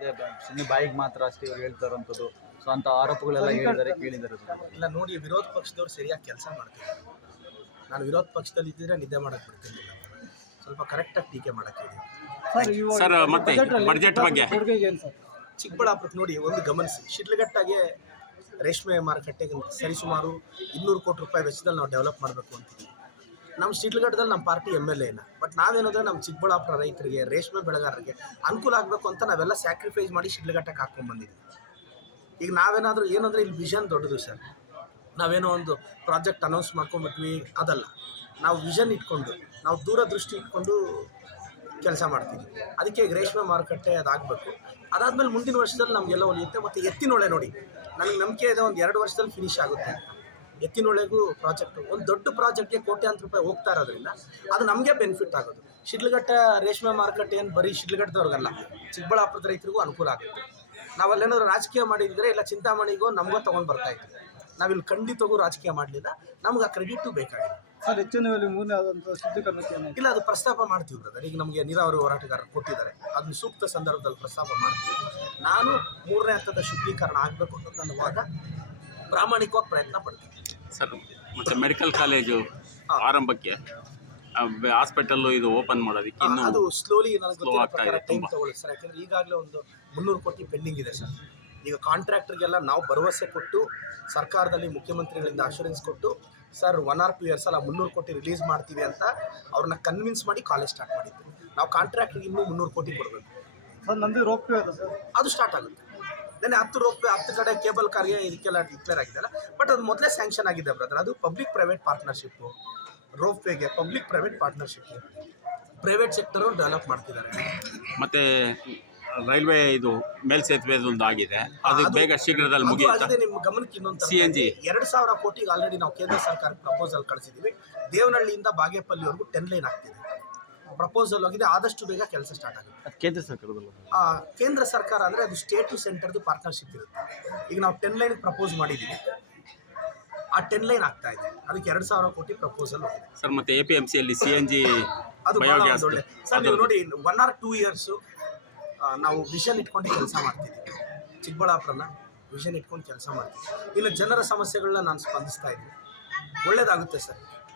ಇದೆ. ಸುಮ್ಮನೆ ಬಾಯಿಗೆ ಮಾತ್ರ ಅಷ್ಟೇ ಇವ್ರು ಹೇಳ್ತಾರಂಥದ್ದು ಸೊ ಅಂತ ಆರೋಪಗಳೆಲ್ಲ ಹೇಳಿದ್ದಾರೆ ಕೇಳಿದ್ದಾರೆ ಇಲ್ಲ ನೋಡಿ ವಿರೋಧ ಪಕ್ಷದವ್ರು ಸರಿಯಾಗಿ ಕೆಲಸ ಮಾಡ್ತಿದ್ದಾರೆ ನಾನು ವಿರೋಧ ಪಕ್ಷದಲ್ಲಿ ಇದ್ದಿದ್ರೆ ನಿದ್ದೆ ಮಾಡಕ್ ಬರ್ತೀನಿ ಸ್ವಲ್ಪ ಕರೆಕ್ಟಾಗಿ ಟೀಕೆ ಮಾಡಕ್ಕೆ ಹೇಳಿ. ಸರ್ ಮತ್ತೆ ಬಡ್ಜೆಟ್ ಬಗ್ಗೆ? ಚಿಕ್ಕಬಳ್ಳಾಪುರಕ್ಕೆ ನೋಡಿ ಒಂದು ಗಮನಿಸಿ. ಶಿಡ್ಲಘಟ್ಟಾಗೆ ರೇಷ್ಮೆ ಮಾರುಕಟ್ಟೆಗೆ ಸರಿಸುಮಾರು ಇನ್ನೂರು ಕೋಟಿ ರೂಪಾಯಿ ವೆಚ್ಚದಲ್ಲಿ ನಾವು ಡೆವಲಪ್ ಮಾಡಬೇಕು ಅಂತೀವಿ. ನಮ್ಮ ಶಿಡ್ಲಘಟ್ಟದಲ್ಲಿ ನಮ್ಮ ಪಾರ್ಟಿ ಎಂ ಎಲ್ ಎನ ನಾವೇನಂದ್ರೆ ನಮ್ಮ ಚಿಕ್ಕಬಳ್ಳಾಪುರ ರೈತರಿಗೆ, ರೇಷ್ಮೆ ಬೆಳೆಗಾರರಿಗೆ ಅನುಕೂಲ ಆಗಬೇಕು ಅಂತ ನಾವೆಲ್ಲ ಸ್ಯಾಕ್ರಿಫೈಸ್ ಮಾಡಿ ಶಿಡ್ಲಘಟ್ಟಕ್ಕೆ ಹಾಕ್ಕೊಂಡು ಬಂದಿದ್ದೀವಿ ಈಗ ನಾವೇನಾದರೂ ಏನಂದರೆ ಇಲ್ಲಿ ವಿಷನ್ ದೊಡ್ಡದು ಸರ್. ನಾವೇನೋ ಒಂದು ಪ್ರಾಜೆಕ್ಟ್ ಅನೌನ್ಸ್ ಮಾಡ್ಕೊಂಬಿಟ್ವಿ ಅದಲ್ಲ. ನಾವು ವಿಷನ್ ಇಟ್ಕೊಂಡು, ನಾವು ದೂರದೃಷ್ಟಿ ಇಟ್ಕೊಂಡು ಕೆಲಸ ಮಾಡ್ತೀವಿ. ಅದಕ್ಕೆ ರೇಷ್ಮೆ ಮಾರುಕಟ್ಟೆ ಅದಾಗಬೇಕು. ಅದಾದಮೇಲೆ ಮುಂದಿನ ವರ್ಷದಲ್ಲಿ ನಮಗೆಲ್ಲ ಒಲಿಯುತ್ತೆ. ಮತ್ತು ಎತ್ತಿನೊಳೆ ನೋಡಿ, ನನಗೆ ನಂಬಿಕೆ ಇದೆ, ಒಂದು ಎರಡು ವರ್ಷದಲ್ಲಿ ಫಿನಿಶ್ ಆಗುತ್ತೆ ಎತ್ತಿನೊಳೆಗೂ ಪ್ರಾಜೆಕ್ಟು ಒಂದು ದೊಡ್ಡ ಪ್ರಾಜೆಕ್ಟ್ಗೆ ಕೋಟ್ಯಾಂತರ ರೂಪಾಯಿ ಹೋಗ್ತಾ ಇರೋದ್ರಿಂದ ಅದು ನಮಗೆ ಬೆನಿಫಿಟ್ ಆಗೋದು. ಶಿಡ್ಲಘಟ್ಟ ರೇಷ್ಮೆ ಮಾರುಕಟ್ಟೆ ಏನು ಬರೀ ಶಿಡ್ಲಘಟ್ಟದವ್ರಿಗಲ್ಲ ಚಿಕ್ಕಬಳ್ಳಾಪುರದ ರೈತರಿಗೂ ಅನುಕೂಲ ಆಗುತ್ತೆ. ನಾವಲ್ಲೇನಾದ್ರು ರಾಜಕೀಯ ಮಾಡಿದ್ರೆ ಇಲ್ಲ ಚಿಂತಾಮಣಿಗೋ ನಮಗೋ ತೊಗೊಂಡು ಬರ್ತಾ ಇದ್ವಿ ನಾವಿಲ್ಲಿ ಖಂಡಿತಗೂ ರಾಜಕೀಯ ಮಾಡಲಿಲ್ಲ ನಮ್ಗೆ ಆ ಕ್ರೆಡಿಟು ಬೇಕಾಗಿದೆ. ಸರ್ ಹೆಚ್ಚಿನ ಮೂರನೇ ಆದಂಥ ಶುದ್ಧೀಕರಣಕ್ಕೆ ಇಲ್ಲ ಅದು ಪ್ರಸ್ತಾಪ ಮಾಡ್ತೀವಿ ಬ್ರದರ್ ಈಗ ನಮಗೆ ನೀರಾವರಿ ಹೋರಾಟಗಾರರು ಕೊಟ್ಟಿದ್ದಾರೆ. ಅದನ್ನ ಸೂಕ್ತ ಸಂದರ್ಭದಲ್ಲಿ ಪ್ರಸ್ತಾಪ ಮಾಡ್ತೀವಿ. ನಾನು ಮೂರನೇ ಹಂತದ ಶುದ್ಧೀಕರಣ ಆಗಬೇಕು ಅಂತ ನನ್ನ ವಾದ. ಪ್ರಾಮಾಣಿಕವಾಗಿ ಪ್ರಯತ್ನ ಪಡ್ತೀನಿ. ಸರ್ ಮತ್ತೆ ಮೆಡಿಕಲ್ ಕಾಲೇಜು ಆರಂಭಕ್ಕೆ ಹಾಸ್ಪಿಟಲ್ಲು ಇದು ಓಪನ್ ಮಾಡೋದಕ್ಕೆ ಇನ್ನು ಅದು ಸ್ಲೋಲಿ ನನಗೆ slow ಆಗ್ತಾ ಇದೆ ಟೈಮ್ ತುಂಬಾ. ತಗೊಳ್ಳಿ ಸರ್. ಯಾಕಂದ್ರೆ ಈಗಾಗಲೇ ಒಂದು ಮುನ್ನೂರು ಕೋಟಿ ಪೆಂಡಿಂಗ್ ಇದೆ ಸರ್. ಈಗ ಕಾಂಟ್ರಾಕ್ಟರ್ಗೆಲ್ಲ ನಾವು ಭರವಸೆ ಕೊಟ್ಟು ಸರ್ಕಾರದಲ್ಲಿ ಮುಖ್ಯಮಂತ್ರಿಗಳಿಂದ ಅಶೂರೆನ್ಸ್ ಕೊಟ್ಟು sir one or two years ಅಲ್ಲ ಮುನ್ನೂರು ಕೋಟಿ ರಿಲೀಸ್ ಮಾಡ್ತೀವಿ ಅಂತ ಅವ್ರನ್ನ ಕನ್ವಿನ್ಸ್ ಮಾಡಿ ಕಾಲೇಜ್ ಸ್ಟಾರ್ಟ್ ಮಾಡಿದ್ವಿ ನಾವು ಕಾಂಟ್ರಾಕ್ಟ್ರಿಗೆ ಇನ್ನೂ ಮುನ್ನೂರು ಕೋಟಿ ಕೊಡಬೇಕು. ಸರ್ ನಂದು ರೋಪ್ ಅದು ಸ್ಟಾರ್ಟ್ ಆಗುತ್ತೆ. ನೆನ್ನೆ ಹತ್ತು ರೂಪಾಯಿ ಹತ್ತು ಕಡೆ ಕೇಬಲ್ ಕಾರ್ಗೆ ಇದಕ್ಕೆಲ್ಲ ಡಿಕ್ಲೇರ್ ಆಗಿದೆಲ್ಲ ಬಟ್ ಅದು ಮೊದಲೇ ಸ್ಯಾಂಕ್ಷನ್ ಆಗಿದೆ ಬ್ರದರ್ ಅದು ಪಬ್ಲಿಕ್ ಪ್ರೈವೇಟ್ ಪಾರ್ಟ್ನರ್ಶಿಪ್ಪು ರೋಪ್ ವೇಗೆ public private partnership private sector develop ಮಾಡ್ತಿದ್ದಾರೆ. ಮತ್ತೆ ರೈಲ್ವೆ ಇದು ಮೇಲ್ಸೇತುವೆ ಒಂದು ಆಗಿದೆ. ಅದು ಬೇಗ ಶೀಘ್ರದಲ್ಲಿ ಮುಗಿಯುತ್ತೆ? ಮುಗಿಯುತ್ತಾ ನಿಮ್ಮ ಗಮನಕ್ಕೆ ಇನ್ನೊಂದು ಸಿ ಎನ್ ಜಿ ಎರಡು ಸಾವಿರ ಕೋಟಿಗೆ ಆಲ್ರೆಡಿ ನಾವು ಕೇಂದ್ರ ಸರ್ಕಾರ ಪ್ರಪೋಸಲ್ ಕಳಿಸಿದ್ದೀವಿ ದೇವನಹಳ್ಳಿಯಿಂದ ಬಾಗೇಪಲ್ಲಿವರೆಗೂ ಟೆನ್ ಲೈನ್ ಆಗ್ತಿದೆ. ಪ್ರಪೋಸಲ್ ಆಗಿದೆ ಆದಷ್ಟು ಬೇಗ ಕೆಲಸ ಸ್ಟಾರ್ಟ್ ಆಗುತ್ತೆ. ಅದು ಕೇಂದ್ರ ಸರ್ಕಾರದಲ್ಲ? ಆ, ಕೇಂದ್ರ ಸರ್ಕಾರ ಅಂದರೆ ಅದು ಸ್ಟೇಟ್ ಟು ಸೆಂಟರ್ದು ಪಾರ್ಟ್ನರ್ಶಿಪ್ ಇರುತ್ತೆ. ಈಗ ನಾವು ಟೆನ್ ಲೈನ್ ಪ್ರಪೋಸ್ ಮಾಡಿದ್ದೀವಿ ಆ ಟೆನ್ ಲೈನ್ ಆಗ್ತಾ ಇದೆ. ಅದಕ್ಕೆ ಎರಡು ಸಾವಿರ ಕೋಟಿ ಪ್ರಪೋಸಲ್ ಹೋಗಿದೆ. ಸರ್ ಮತ್ತೆ ಎ ಪಿ ಎಂ ಸಿಯಲ್ಲಿ ಸಿ ಎನ್ ಜಿ ಅದು ಬಹಳ ಬಯೋಗ್ಯಾಸ್ ಒಂದು ಒಳ್ಳೆ ಸರ್ ನೀವು ನೋಡಿ ಒನ್ ಆರ್ ಟೂ ಇಯರ್ಸು ನಾವು ವಿಷನ್ ಇಟ್ಕೊಂಡು ಕೆಲಸ ಮಾಡ್ತಿದ್ದೀವಿ ಚಿಕ್ಕಬಳ್ಳಾಪುರನ ವಿಷನ್ ಇಟ್ಕೊಂಡು ಕೆಲಸ ಮಾಡ್ತೀವಿ ಇನ್ನು ಜನರ ಸಮಸ್ಯೆಗಳನ್ನ ನಾನು ಸ್ಪಂದಿಸ್ತಾ ಇದ್ದೀನಿ. ಒಳ್ಳೇದಾಗುತ್ತೆ ಸರ್.